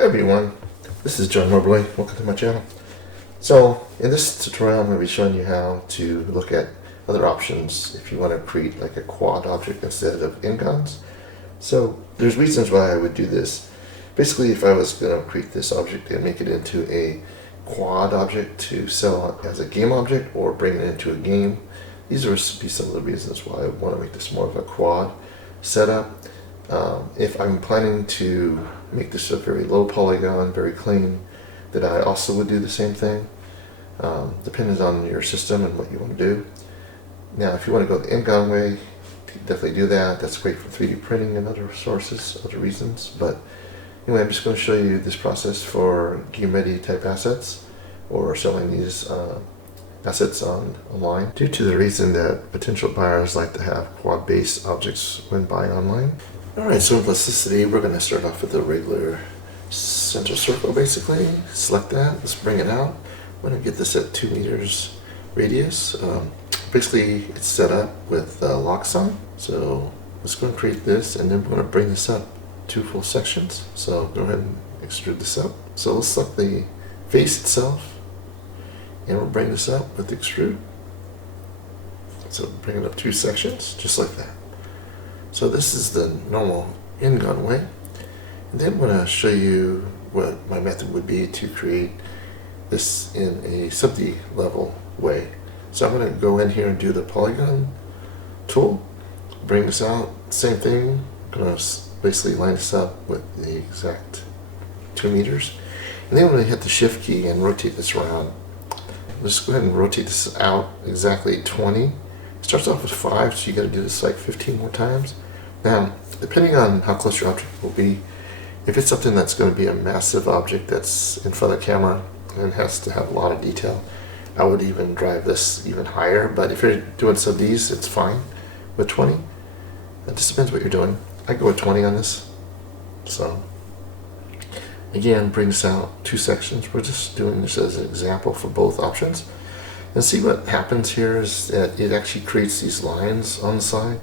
Hey everyone, this is John Mobley. Welcome to my channel. So in this tutorial I'm going to be showing you how to look at other options if you want to create like a quad object instead of n-gons. So there's reasons why I would do this. Basically, if I was going to create this object and make it into a quad object to sell as a game object or bring it into a game, these are be some of the reasons why I want to make this more of a quad setup. If I'm planning to make this a very low polygon, very clean, then I also would do the same thing. Depends on your system and what you want to do. Now, if you want to go the n-gon way, definitely do that. That's great for 3D printing and other sources, other reasons. But anyway, I'm just going to show you this process for game ready type assets or selling these assets online, due to the reason that potential buyers like to have quad based objects when buying online. Alright, so in Plasticity, we're going to start off with a regular center circle basically. Select that, let's bring it out. I'm going to get this at 2 meters radius. Basically, it's set up with locks on. So let's go and create this, and then we're going to bring this up 2 full sections. So go ahead and extrude this up. So let's select the face itself, and we'll bring this up with extrude. So bring it up 2 sections, just like that. So this is the normal n-gon way. And then I'm going to show you what my method would be to create this in a sub-D level way. So I'm going to go in here and do the polygon tool, bring this out, same thing. I'm going to basically line this up with the exact 2 meters. And then I'm going to hit the shift key and rotate this around. Let's go ahead and rotate this out exactly 20. It starts off with 5, so you got to do this like 15 more times. Now, depending on how close your object will be, if it's something that's going to be a massive object that's in front of the camera and has to have a lot of detail, I would even drive this even higher. But if you're doing some of these, it's fine with 20. It just depends what you're doing. I go with 20 on this. So again, bring this out 2 sections. We're just doing this as an example for both options. And see what happens here is that it actually creates these lines on the side.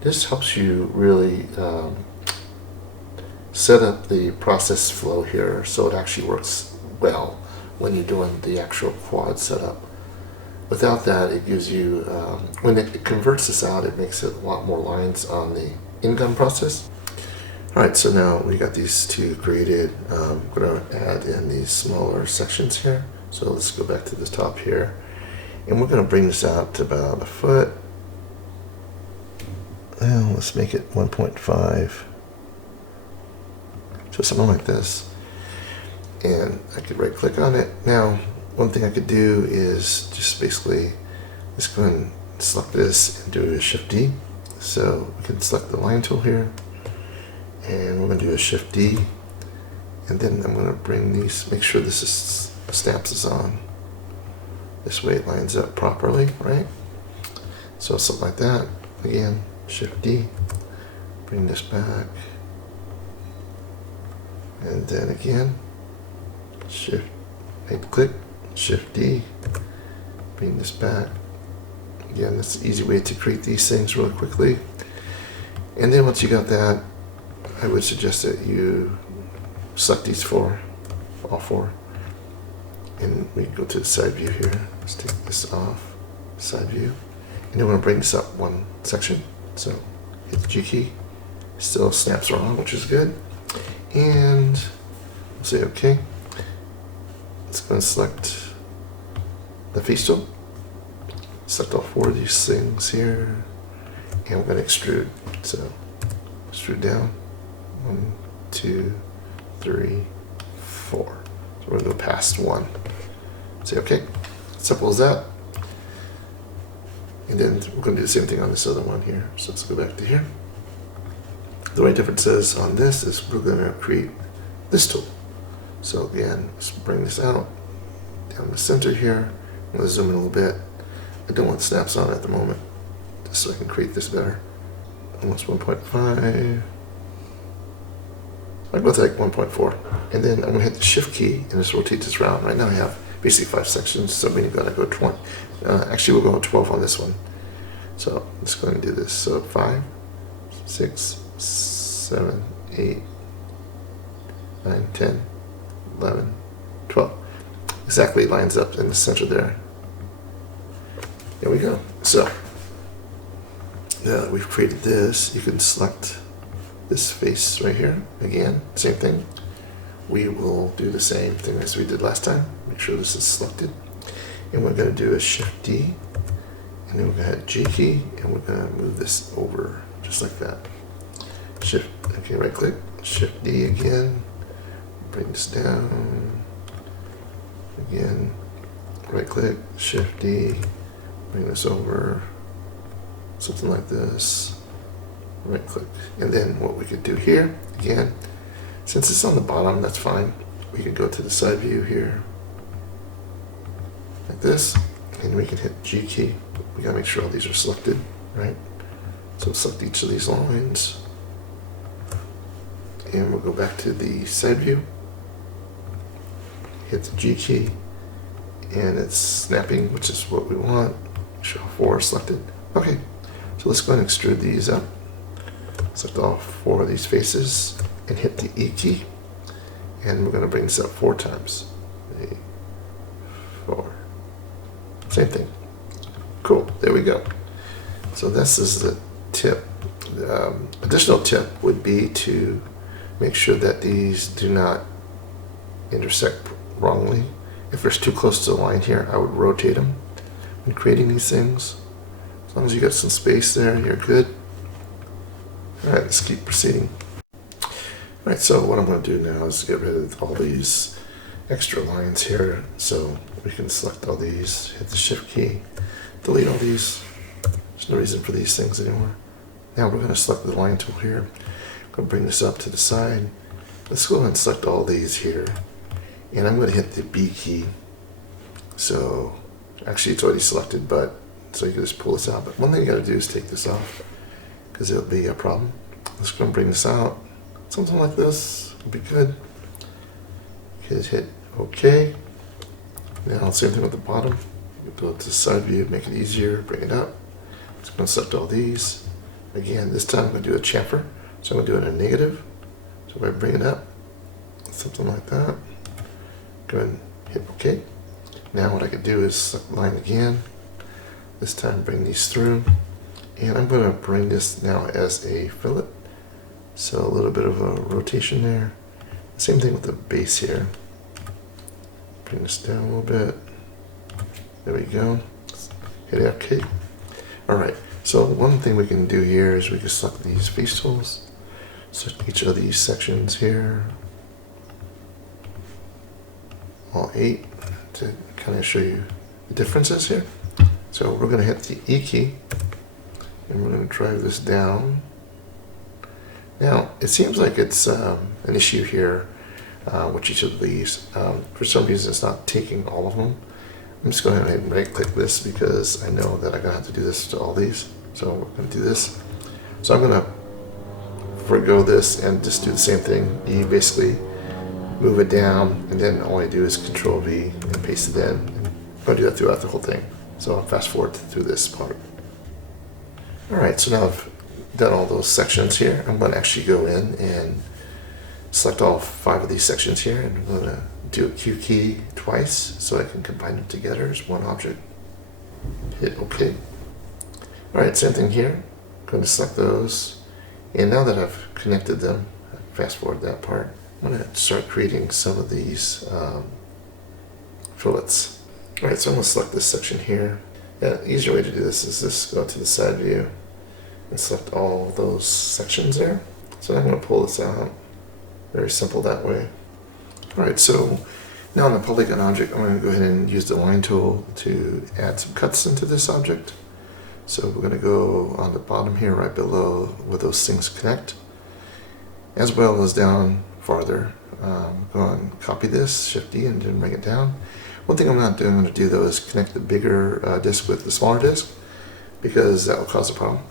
This helps you really set up the process flow here so it actually works well when you're doing the actual quad setup. Without that, it gives you, when it converts this out, it makes it a lot more lines on the n-gon process. Alright, so now we got these 2 created. I'm going to add in these smaller sections here. So let's go back to the top here. And we're going to bring this out to about 1 foot. Well, let's make it 1.5. So something like this. And I could right click on it. Now, one thing I could do is just basically, let's go ahead and select this and do a Shift D. So we can select the line tool here. And we're going to do a Shift D. And then I'm going to bring these, make sure this is, stamps is on. This way it lines up properly, right? So something like that. Again, Shift D, bring this back, and then again, Shift, right click, Shift D, bring this back. Again, that's an easy way to create these things really quickly. And then once you got that, I would suggest that you select these 4, all 4. And we go to the side view here. Let's take this off, side view. And then we're going to bring this up 1 section. So hit the G key. Still snaps around, which is good. And we'll say OK. Let's go and select the face tool. Select all 4 of these things here. And we're going to extrude. So extrude down. 1, 2, 3, 4. So we're going to go past 1. Say OK. Simple as that. And then we're going to do the same thing on this other one here. So let's go back to here. The only difference is on this is we're going to create this tool. So again, let's bring this out down the center here. I'm going to zoom in a little bit. I don't want snaps on at the moment, just so I can create this better. Almost 1.5. I'll go with like 1.4. And then I'm going to hit the Shift key and just rotate this around. Right now I have basically 5 sections, so we're going to go 20. Actually, we'll go 12 on this one. So let's go ahead and do this. So 5, 6, 7, 8, 9, 10, 11, 12. Exactly lines up in the center there. There we go. So now that we've created this, you can select this face right here. Again, same thing. We will do the same thing as we did last time. Make sure this is selected. And we're going to do a Shift D. And then we're going to hit G key. And we're going to move this over just like that. Shift, okay, right click. Shift D again. Bring this down. Again, right click. Shift D. Bring this over. Something like this. Right click. And then what we could do here, again, since it's on the bottom, that's fine. We can go to the side view here, like this, and we can hit G key. We gotta make sure all these are selected, right? So select each of these lines, and we'll go back to the side view, hit the G key, and it's snapping, which is what we want. Make sure all 4 are selected. Okay, so let's go ahead and extrude these up. Select all 4 of these faces and hit the E key, and we're going to bring this up 4 times. 3, 4. Same thing. Cool. There we go. So this is the tip. Additional tip would be to make sure that these do not intersect wrongly. If they're too close to the line here, I would rotate them when creating these things. As long as you got some space there, you're good. Alright, let's keep proceeding. Alright, so what I'm going to do now is get rid of all these extra lines here. So we can select all these, hit the Shift key, delete all these. There's no reason for these things anymore. Now we're going to select the line tool here. I'm going to bring this up to the side. Let's go ahead and select all these here. And I'm going to hit the B key. So actually it's already selected, but so you can just pull this out. But one thing you got to do is take this off, because it'll be a problem. Let's go and bring this out. Something like this would be good. Hit OK. Now same thing with the bottom. Go to the side view, make it easier, bring it up. Just going to select all these. Again, this time I'm going to do a chamfer. So I'm going to do it in a negative. So if I bring it up, something like that. Go ahead and hit OK. Now what I could do is select line again. This time bring these through. And I'm going to bring this now as a fillet. So a little bit of a rotation there. Same thing with the base here. Bring this down a little bit. There we go. Hit OK. Alright, so one thing we can do here is we can select these face tools. Select each of these sections here. All 8 to kind of show you the differences here. So we're going to hit the E key. And we're going to drive this down. Now, it seems like it's an issue here with each of these. For some reason, it's not taking all of them. I'm just going to go ahead and right-click this because I know that I'm going to have to do this to all these. So we're going to do this. So I'm going to forego this and just do the same thing. You basically move it down, and then all I do is Control V and paste it in. And I'm going to do that throughout the whole thing. So I'll fast forward through this part. Alright, so now I've done all those sections here. I'm going to actually go in and select all 5 of these sections here, and I'm going to do a Q key twice so I can combine them together as one object. Hit OK. Alright, same thing here. I'm going to select those, and now that I've connected them, fast forward that part, I'm going to start creating some of these fillets. Alright, so I'm going to select this section here. Yeah, the easier way to do this is just go to the side view and select all those sections there. So I'm going to pull this out. Very simple that way. Alright, so now on the polygon object, I'm going to go ahead and use the line tool to add some cuts into this object. So we're going to go on the bottom here, right below where those things connect, as well as down farther. Go and copy this, Shift D, and then bring it down. One thing I'm not going to do though is connect the bigger disk with the smaller disk, because that will cause a problem.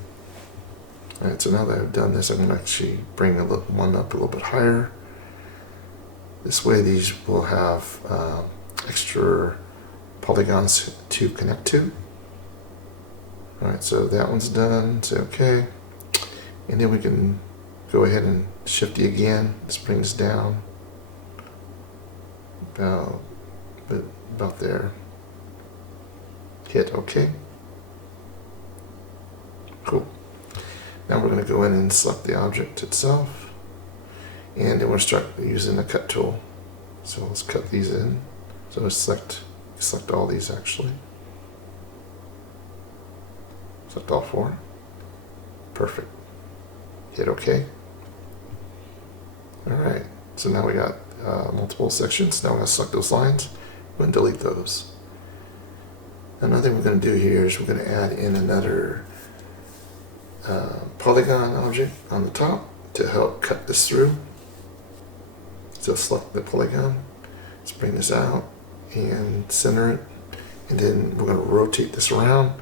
Alright, so now that I've done this, I'm going to actually bring one up a little bit higher. This way these will have extra polygons to connect to. Alright, so that one's done, say OK. And then we can go ahead and Shift D again. This brings down. about there. Hit OK. Cool. Now we're going to go in and select the object itself, and then we'll start using the cut tool. So let's cut these in. So let's select all these actually. Select all 4. Perfect. Hit OK. Alright, so now we got multiple sections. Now we're going to select those lines. We're going to delete those. Another thing we're going to do here is we're going to add in another polygon object on the top to help cut this through. So select the polygon. Let's bring this out and center it. And then we're going to rotate this around.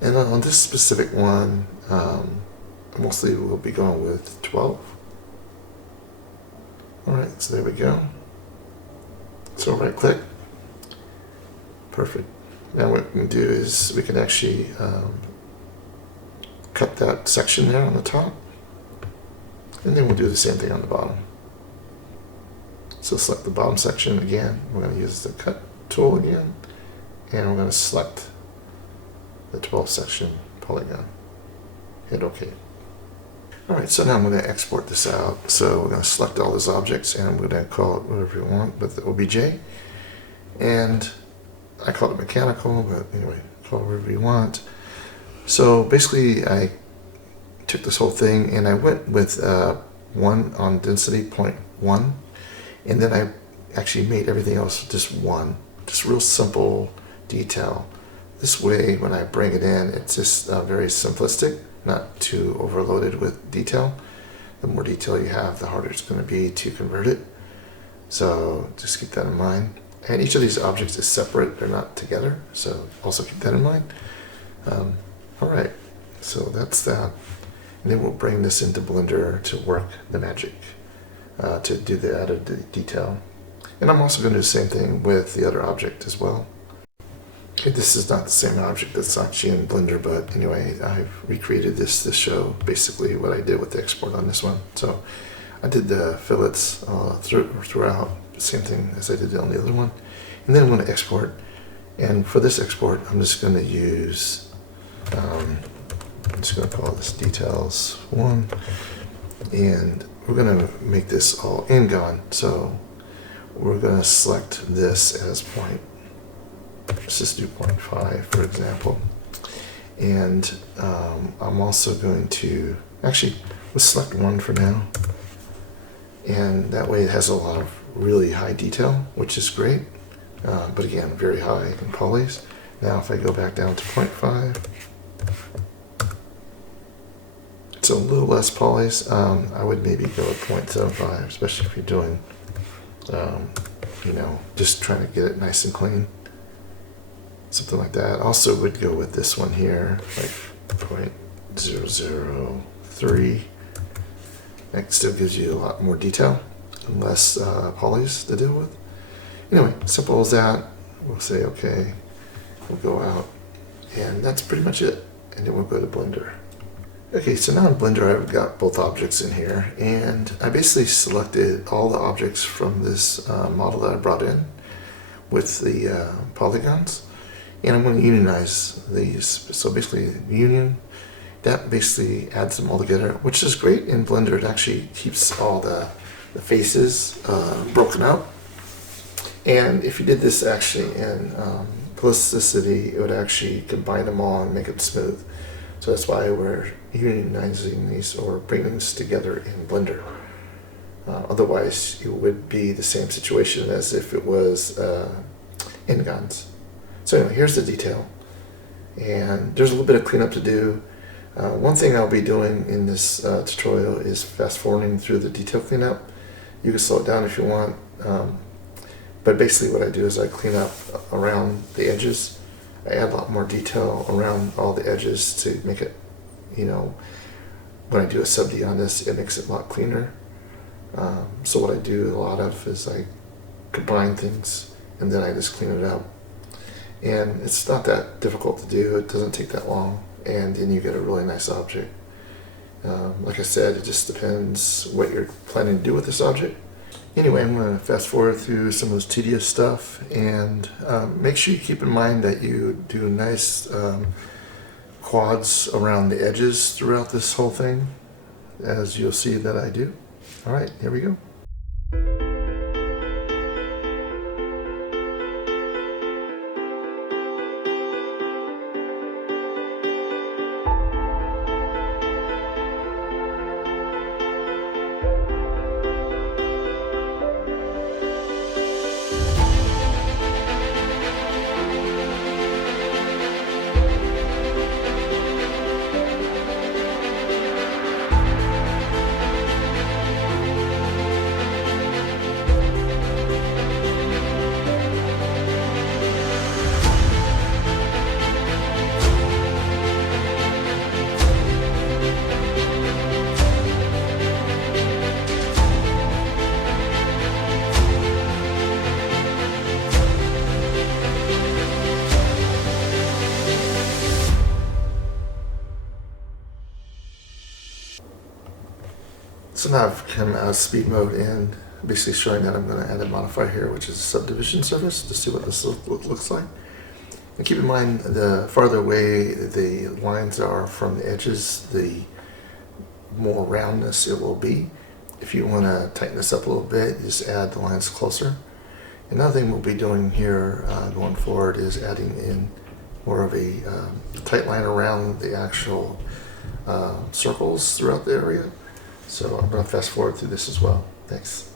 And on this specific one, mostly we'll be going with 12. Alright, so there we go. So right click. Perfect. Now what we can do is we can actually cut that section there on the top. And then we'll do the same thing on the bottom. So select the bottom section again. We're going to use the cut tool again. And we're going to select the 12 section polygon. Hit OK. Alright, so now I'm going to export this out. So we're going to select all those objects and I'm going to call it whatever you want with the OBJ. And I call it mechanical, but anyway, call it whatever you want. So basically I took this whole thing and I went with 1 on density, 0.1. And then I actually made everything else just 1. Just real simple detail. This way, when I bring it in, it's just very simplistic, not too overloaded with detail. The more detail you have, the harder it's going to be to convert it. So just keep that in mind. And each of these objects is separate, they're not together, so also keep that in mind. Alright, so that's that. And then we'll bring this into Blender to work the magic, to do the added detail. And I'm also going to do the same thing with the other object as well. Okay, this is not the same object that's actually in Blender, but anyway, I've recreated this to show basically what I did with the export on this one. So I did the fillets throughout, the same thing as I did on the other one. And then I'm going to export. And for this export, I'm just going to use, I'm just going to call this details 1. And we're going to make this all ingon. So we're going to select this as point. Let's just do 0.5 for example. And I'm also going to, actually, let's select 1 for now. And that way it has a lot of really high detail, which is great. But again, very high in polys. Now if I go back down to 0.5, it's a little less polys. I would maybe go at 0.75, especially if you're doing, you know, just trying to get it nice and clean. Something like that. Also would go with this one here, like 0.003. That still gives you a lot more detail and less polys to deal with. Anyway, simple as that. We'll say okay. We'll go out, and that's pretty much it. And then we'll go to Blender. Okay, so now in Blender I've got both objects in here, and I basically selected all the objects from this model that I brought in with the polygons. And I'm going to unionize these. So basically union, that basically adds them all together, which is great in Blender. It actually keeps all the faces broken up. And if you did this actually in Plasticity, it would actually combine them all and make it smooth. So that's why we're unionizing these or bringing this together in Blender. Otherwise, it would be the same situation as if it was ingons. So anyway, here's the detail, and there's a little bit of cleanup to do. One thing I'll be doing in this tutorial is fast forwarding through the detail cleanup. You can slow it down if you want, but basically what I do is I clean up around the edges. I add a lot more detail around all the edges to make it, you know, when I do a sub-D on this, it makes it a lot cleaner. So what I do a lot of is I combine things and then I just clean it up. And it's not that difficult to do, it doesn't take that long, and then you get a really nice object. Like I said, it just depends what you're planning to do with this object. Anyway, I'm going to fast forward through some of this tedious stuff, and make sure you keep in mind that you do nice quads around the edges throughout this whole thing, as you'll see that I do. All right, here we go. So now I've come out of speed mode and basically showing that I'm going to add a modifier here, which is a subdivision surface, to see what this looks like. And keep in mind, the farther away the lines are from the edges, the more roundness it will be. If you want to tighten this up a little bit, just add the lines closer. Another thing we'll be doing here going forward is adding in more of a tight line around the actual circles throughout the area. So I'm going to fast forward through this as well. Thanks.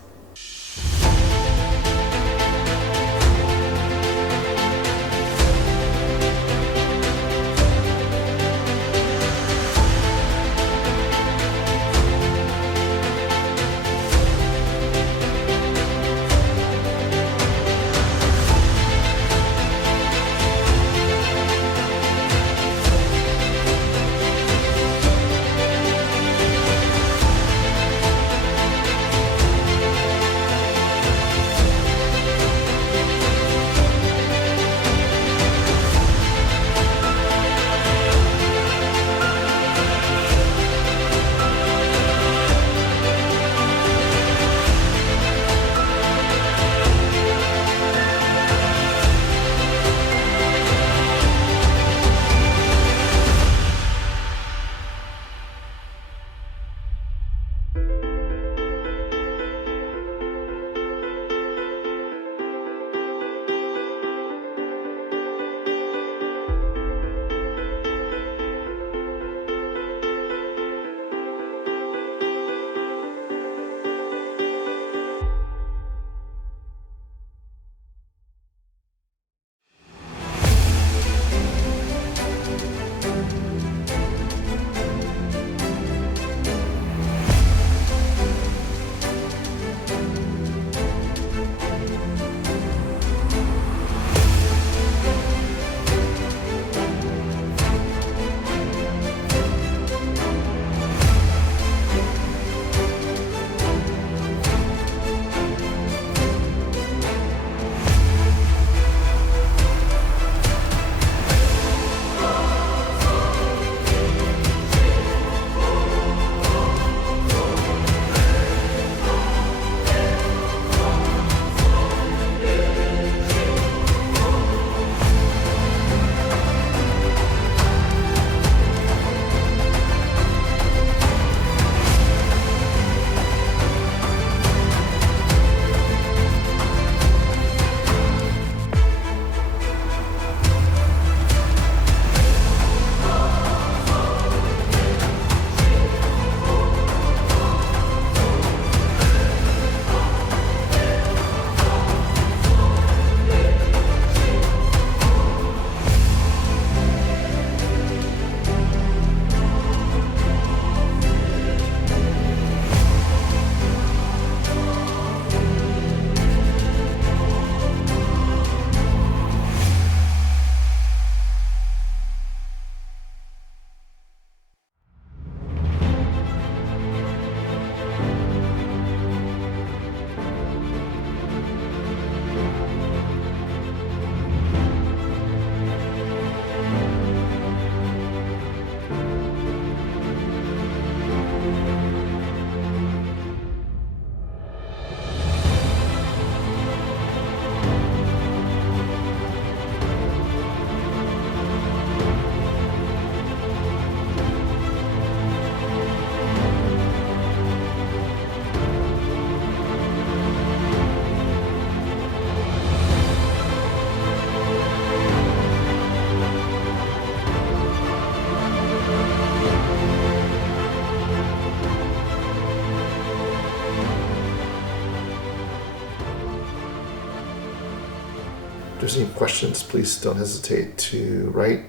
there's any questions, please don't hesitate to write.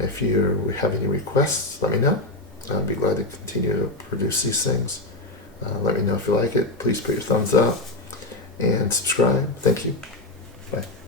If you have any requests, let me know. I'd be glad to continue to produce these things. Let me know if you like it. Please put your thumbs up and subscribe. Thank you. Bye.